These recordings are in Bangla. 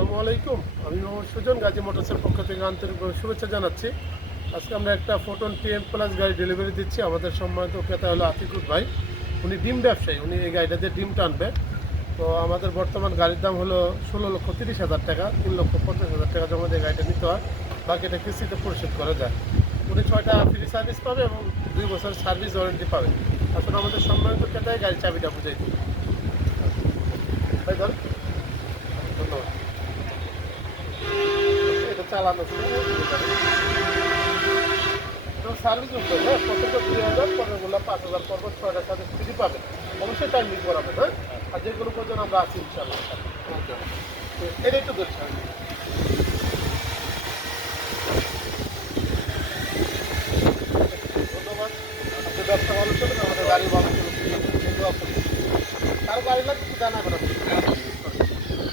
আসসালামু আলাইকুম। আমি মোহাম্মদ সুজন, গাজী মোটরসের পক্ষ থেকে আন্তরিকভাবে শুভেচ্ছা জানাচ্ছি। আজকে আমরা একটা ফোটন টিএম প্লাস গাড়ি ডেলিভারি দিচ্ছি। আমাদের সম্মানিত ক্রেতা হলো আতিকুর ভাই। উনি ডিম ব্যবসায়ী, উনি এই গাড়িটা দিয়ে ডিম টানবে। তো আমাদের বর্তমান গাড়ির দাম হলো 16,30,000 টাকা। 3,50,000 টাকা জমা দিয়ে গাড়িটা নিতে হয়, বাকিটা কিস্তিতে পরিশোধ করা যায়। উনি 6টা ফ্রি সার্ভিস পাবে এবং 2 বছর সার্ভিস ওয়ারেন্টি পাবে। আসলে আমাদের সম্মানিত ক্রেতায় গাড়ির চাবিটা বুঝাই দিই ভাই, ধর। ধন্যবাদ। এটা চালানো সার্ভিস করতে হবে। প্রত্যেকটা 2,000, পরেরগুলো 5,000 পর 6টার সাথে ফ্রি পাবেন। অবশ্যই টাইমিং করাবেন, হ্যাঁ। আর যেগুলো পর্যন্ত আমরা আছি ইনশাআল্লাহ। এটা একটু ধরছি। ধন্যবাদ। আপনি ব্যবসা ভালো চলুন, আমাদের গাড়ি ভালো চলুন। কারো গাড়ি লাগবে জানাবেন আপনি।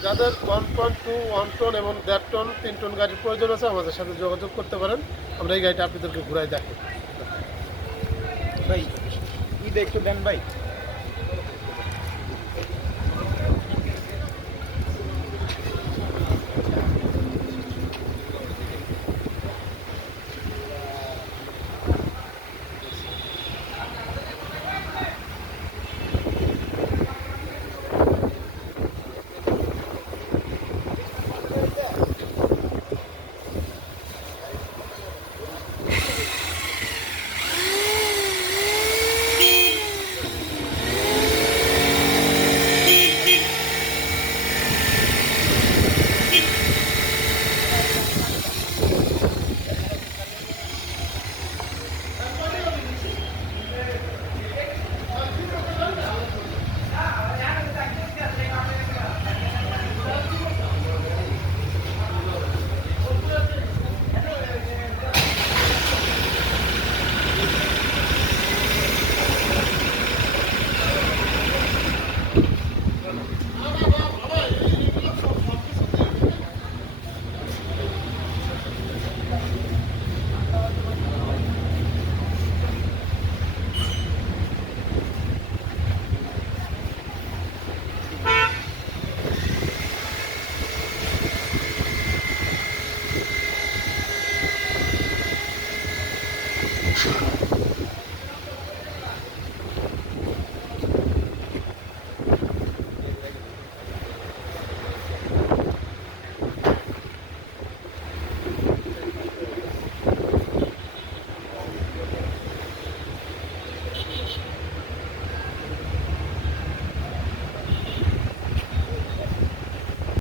যাদের 1.2, 1 টন এবং 1.5 টন, 3 টন গাড়ির প্রয়োজন আছে আমাদের সাথে যোগাযোগ করতে পারেন। আমরা এই গাড়িটা আপনাদেরকে ঘুরাই দেখি ভাই, একটু দেন ভাই।